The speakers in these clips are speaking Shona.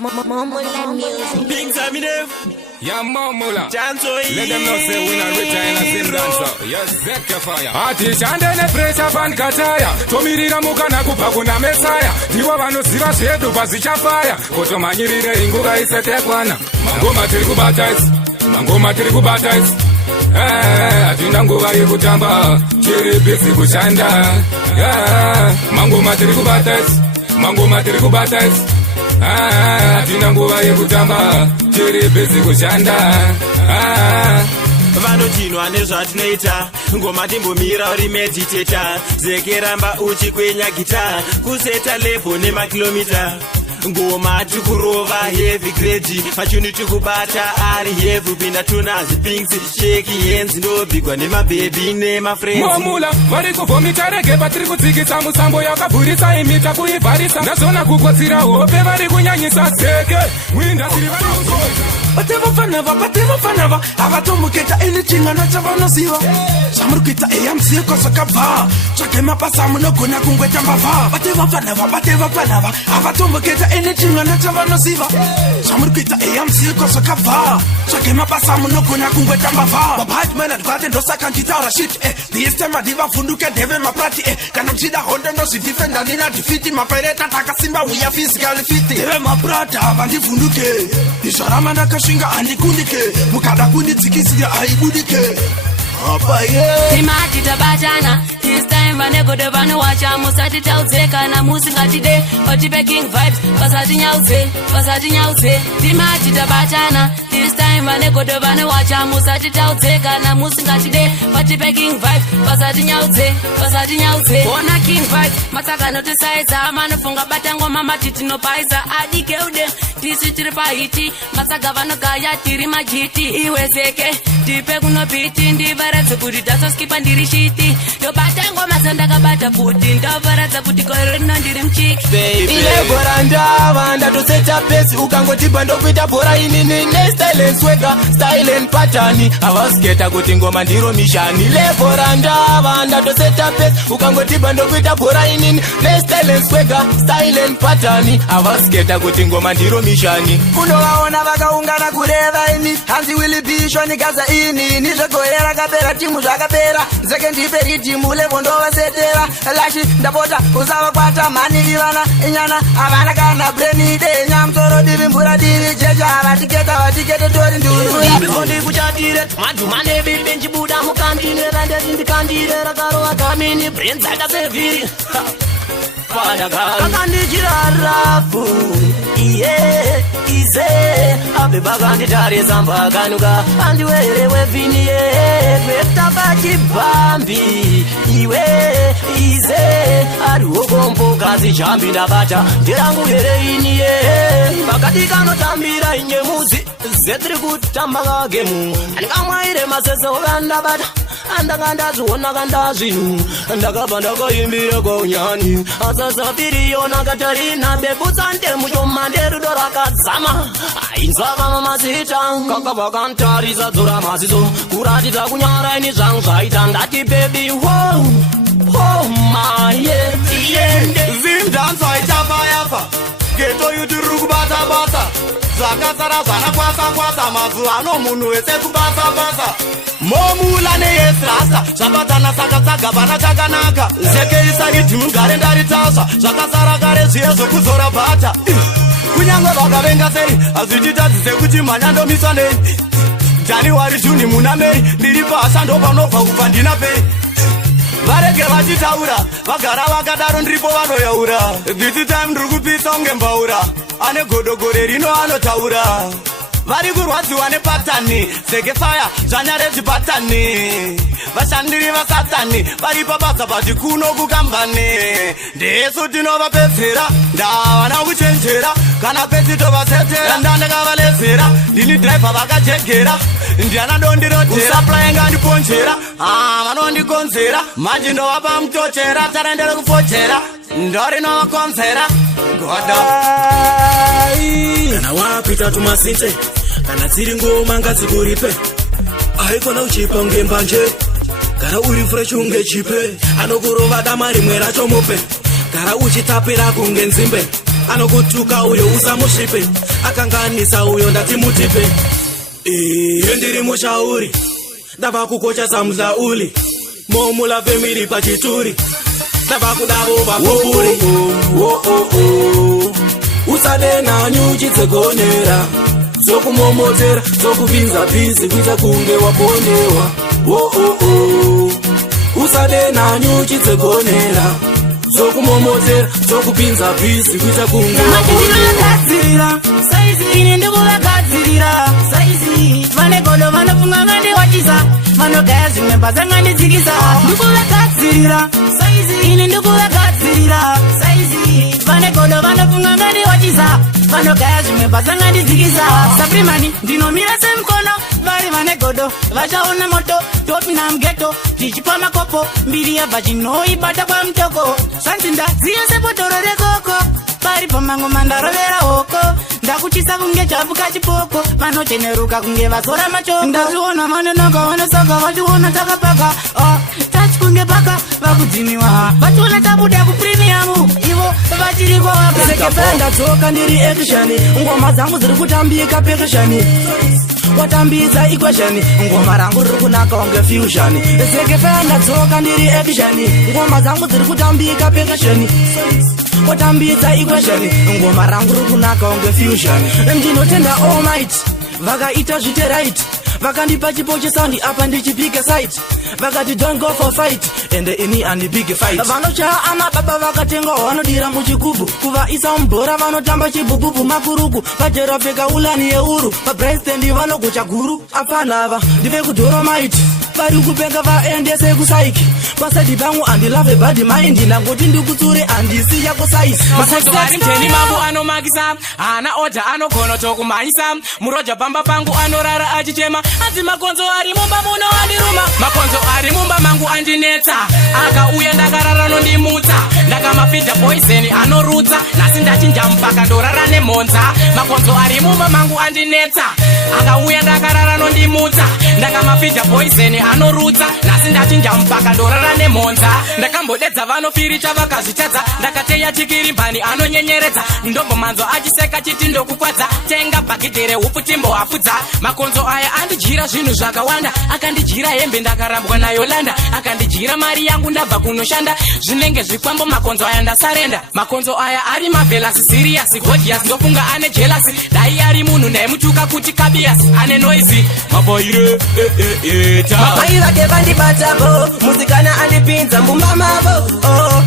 Momula music. Big Zamine. Yeah, Momula. Chansoi. Let them know say we not rich in a same dancer. Yes, Zeka fire. Atishande pressure fan kataya. Tomirira mukana kupa kuna mesaya. Niwa vanoziva zvedu pazichafaya. Kotomanyirire inguva isetekwana. Mangoma tiri kubata isi. Mangoma tiri kubata isi. Atina nguva yekutamba. Chiri busy kushanda. Mangoma tiri kubata isi. Mangoma tiri kubata isi. Atina nguva yekutamba. Chiri busy kushanda. Vanochinwa nezvatinoita ngoma timbomira uri meditata zekeramba uchikwenya gita kuseta level nemakilomita ngoma tikurova heavy grade machuni tikubata ari heavy pinda tuna zipings shake hands ndobigwa nemababy nemafriends Momula vari kuvomita rege patiri kudzikisa musambo yakabhurisa imita kuivharisa nazona kukotsira hope vari kunyanyisa zeke muindastiri vari Batevafanava avatomuketa enichingana chavanoziva zvamurikuita eyamuziko zvakabva tsvake mabasa munogona kungweta mbavha batevafanava avatomuketa enichingana chavanoziva zvamurikuita eyamuziko zvakabva tsvake mabasa munogona kungweta mbavha mabhatman andikati ndosaka nditaura shit this time andivavhunduke ndeve maprati kana muchida hondo ndozvidifenda ndina difiti mapaireta takasimba uya physically fit ndeve maprati havandivhunduke izvarama ndakasvinga handikundike mukada kundidzikisira haibudike timati tabatana this time vanegodo vanowacha musati taudzekana musingatide patipe king vibes pasatinyauze timati tabatana this time vanegodo vanowacha musati taudzekana musingatide patipe king vibes pasatinyauze ona king vibes matsakanotisaidza manofunga bata ngoma mati tinopaisa adikeude tisi tiri pahiti matsaga vanogaya tiri majiti iwezeke tipe kunopiti ndivaradze kuti tasoskipa ndiri shiti ndobata ngoma dzandakabata futi ndavaradza kuti gore rino ndiri muchiki ile bhora ndava ndatoseta pesi ukangotibva ndokuita bhora inini nestylen swega stylen patani havasiketa kuti ngoma ndiro mishani ile bhora ndava ndatoseta pesi ukangotibva ndokuita bhora inini nestylen swega stylen patani havasiketa kuti ngoma ndiro mishani unovaona vakaungana kureva ini hanzi wilipishwa nigaza ini nizvegoera kapera timu zvakapera zeke ndiperi timu levo ndovasetera lashi ndapota usavakwata mhaniki vana inyana havana kana brenide nyamsoro divi mvura divi jecha vatikete tori ndurundikuchatire madhumane bibenchibuda mukandine randezindikandire rakarova kamini brenz akasevhiri akandichirarafu iye ize abebakanditarise mbakanuka andiwerewe viniye vetapachibhambi iwe ize ariwokombokazi chambi ndabata ndirangu hereiniye makati kanotambira inyemuzi zetiri kutamba kagemu andikamwaire masesova ndabata andakandaziona kandazvinu ndakabva ndakaimbire kounyani asasafiriyona katarina bebutsa mushoma nderudo rakadzama ainzvakama mazita kakabva kantarisa dzora maziso kuratidza kunyara ini zvangu zvaita ndati bebi maye tiende zimdanzo aitafayafa geto yutiri kubata-bata zvakasara zvanakwasa-kwasa mazuva ano munhu wese kubasa-basa Momula neyesrasa zvabatana saka tsaga vana chakanaka zekeisariti mugare ndaritasa zvakasara kare zviye zvokuzora bhata kunyange vakavenga sei hazvititadzise kuti mhanyandomisa nei January June muna Mei ndiri pasa ndopanobva kubva ndina pei varege vachitaura vagara vakadaro ndiripo vanoyaura this time ndiri kupisa unge mbaura ane godogore rino anotaura vari kurwadziwa nepatani sekefaya zvanyarezvipatani vashandiri vasatani vari pabasa pati kuno kukambani ndesu tinovapedzera ndavana kuchenjera kana pesi tovasetera ndandakavalezera ndini dhraivha vakajegera ndianadondirodhera usaplaenga ndiponjera vanondikonzera manje ndovapa mutochera tarendere kufochera ndorinovakonzera goda kana wakuita tumasite kana dziri ngoma ngadzikuripe aikona uchipa unge mbanje gara uri fresh unge chipe anokurova dama rimwe racho mupe gara uchitapira kunge nzimbe anokutuka uyo usamushipe, akanganisa uyo ndati mutipe. Ndiri mushauri ndava kukocha samulauli, momula family pachituri ndava kudavo vapupuri. Usade nanyu chitsegonera, zokumomotera zokupinza bhizi kuita kunge waponewa. Usade nanyu chitsegonera, zokumomotera zokupinza bhizi kuita kunge waponewa. Ini ndikuvagadzirira saizi vane godo vanofunga ngandiwachisa, vanogaya zvimwe basa ngandidzikisa. Ndikuvagadzirira saizi, ini ndikuvagadzirira saizi vane godo vanofunga ngandiwachisa, vanogaya zvimwe basa ngandidzikisa. Saprimani ndinomira semkono, vari vane godo vachaona moto, topina mgeto tichipa makopo, mbiri yabva chinoibata kwa mtoko. Zvanzi ndaziye sepotoro rekoko, pari pamangoma ndarovera hoko, ndakuchisa kunge chapuka chipoko, vanocheneruka kunge vazora macho. Ndazviona vanonaka vanosaka vachiona takapaka, tachi kunge paka vakudzimiwa, vachiona tabuda kuprimiamu, ivo vachiri kwavaka. Sekepe ndadzoka ndiri ekishani, ngoma dzangu dziri kutambika pekishani, watambidza equation, ngoma rangu riri kunaka unge fusion. Sekepe ndadzoka ndiri ekishani, ngoma dzangu dziri kutambika pekishani, watambidza equation, ngoma rangu riri kunaka unge fusion. Ndinotenda all might, vakaita zvite right, vakandipa chipo chesaundi apa ndichipike site, vakati don't go for fight ende ini andipike fight. Vanochaya amababa vakatenga vanodira muchigubhu, kuvaisa mubhora vanotamba chibhubhubhu makuruku, vajera pfeka ulani yeuru, vabraistendi vanogocha guru. Apanava ndive kudhoromite, vari kupenga vaendese kusaiki, pasati pangu andilave badi maindi, ndangoti ndikutsure andisiya kusaisi. Makoto ari mteni mangu anomakisa, ana oja anogona tokumanyisa, muroja pamba pangu anorara achichema, asi makonzo ari mumba muno andiruma. Makonzo ari mumba mangu andinetsa, akauya ndakarara nondimutsa, ndakamafidha poison anorutsa, nasi ndachinja mpaka ndorara nemhonza. Makonzo ari mumba mangu andinetsa, akauya ndakarara nondimutsa, ndakamafidha poison anorutsa, nasi ndachinja mpaka ndorara nemhonza. Ndakambodedza vanofiricha vakazvitadza, ndakateya chikirimbani anonyenyeredza, ndombo manzo achiseka chiti ndokukwadza, tenga bhagidhi rehupu timbohafudza. Makonzo aya andijira zvinhu zvakawanda, akandijira hembe ndakarambwa nayo landa, akandijira mari yangu ndabva kunoshanda, zvinenge zvikwambo makonzo aya ndasarenda. Makonzo aya ari mabhelasi siriasi godias, ndofunga ane jelasi, dai ari munhu ndaimutuka kuti kabias, ane noizi mabaire mai vake vandibatapo, musikana andipinza mbumba mavo,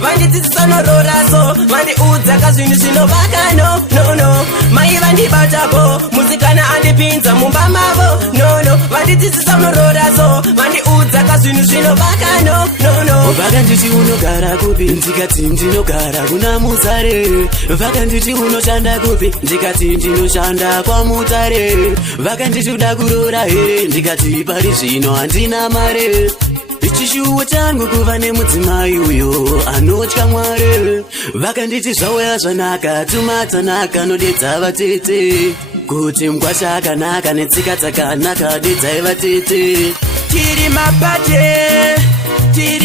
vandidzidzisa nororaso, vandiudza kazvinhu zvinovaka no. Mai vandibatapo, musikana andipinza mumba mavo, no. Vandidzidzisa nororaso, vandiudza kazvinhu zvinovaka no. Vakanditi unogara kupi, ndikati ndinogara kuna Mutare. Vakanditi unoshanda kupi, ndikati ndinoshanda kwa Mutare. Vakanditi uda kurora here, ndikati pari zvino handina mare. Chishuwo changu kuva nemudzimai uyo anotya Mwari. Vakanditi zvauya zvanaka, tumatsanaka nodedza vatete, kuti mkwasha akanaka netsika dzakanaka dedzai vatete. Tiri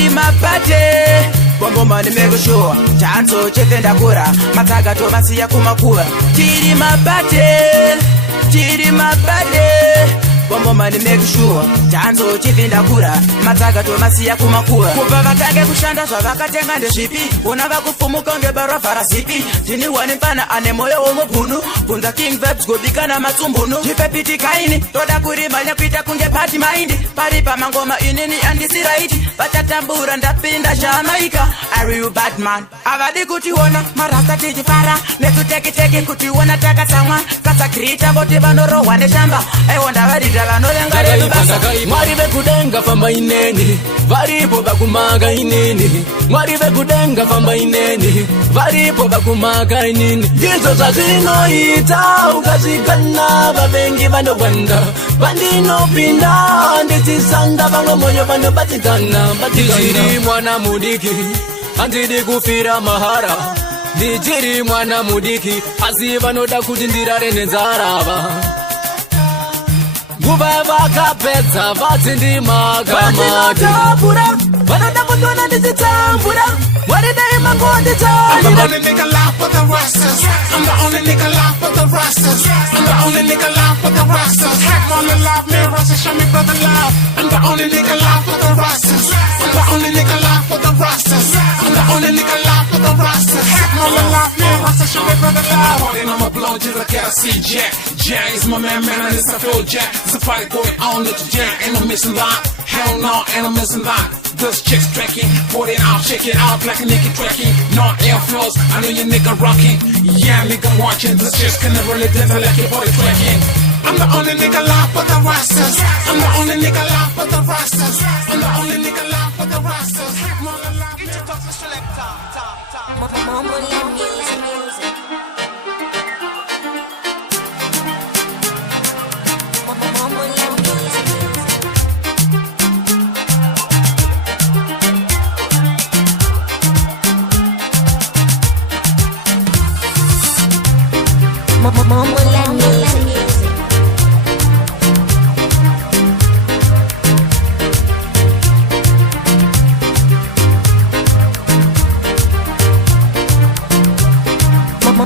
mapate Bombomani make sure chanzo chekenda kura, matsaga tovasiya kumakuva. Tiri mapate Bombomani make sure chanzo chekenda kura, matsaga tovasiya kumakuva. Kubva vatange kushanda zvavakatenga ndezvipi, vona vakufumuka ngebara farasipi. Tini wani pana ane moyo womubhunu, bvunza King Vibes gobikana matsumbunu. Zvipepitikaini toda kurimanya kuita kunge party mind, pari pamangoma inini andisiraiti, vatatambura ndapinda Jamaica. Are you Batman? Avadi kutiona marasta tichifara, netuteki kutiona takatsamwa, kasakrita voti vanorohwa neshamba. Ayiwonda varita vanorenga redu basa. Mwari vekudenga famba ineni, varipo vakumaka ineni. Mwari vekudenga famba ineni, varipo vakumaka ineni. Ndizvo zvazvinoita ukazvikana, vavengi vanogwanda, vandinopinda ndichisanda, vamwe moyo vanobatikana. Ndichiri mwana mudiki, handidi kufira mahara. Ndichiri mwana mudiki, asi vanoda kuti ndirare nenzara. Nguva vakapedza vati ndimakamati, vanoda kutona ndichitambura, waridai mangondito I'm the only nigga live for the Rastas. I'm the only nigga live for the Rastas. I'm the only nigga live for the Rastas. Hack on the live mirrors and show me brother love. I'm the only nigga live for the Rastas. I'm the only nigga live for the Rastas. I'm the only nigga live for the Rastas. Hack on the live mirrors and show me brother love. And I'ma blow till I gotta see Jack. Jack is my man, and it's a feel Jack. There's a fight going on with Jack, and I'm missing lot. Hell no, and I'm missing lot. This chick's tracking, put it out, shake it out like a nigga tracking. Not air flows, I know your nigga rocking. Yeah, nigga watching, this chick's can never really dance like your body tracking. I'm the only nigga live for the Rastas. I'm the only nigga live for the Rastas. I'm the only nigga live for the Rastas. Mumble music.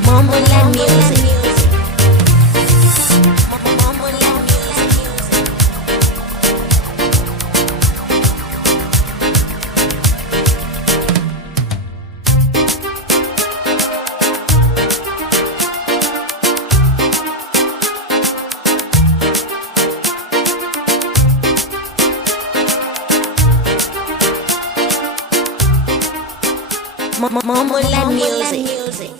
Mumble music.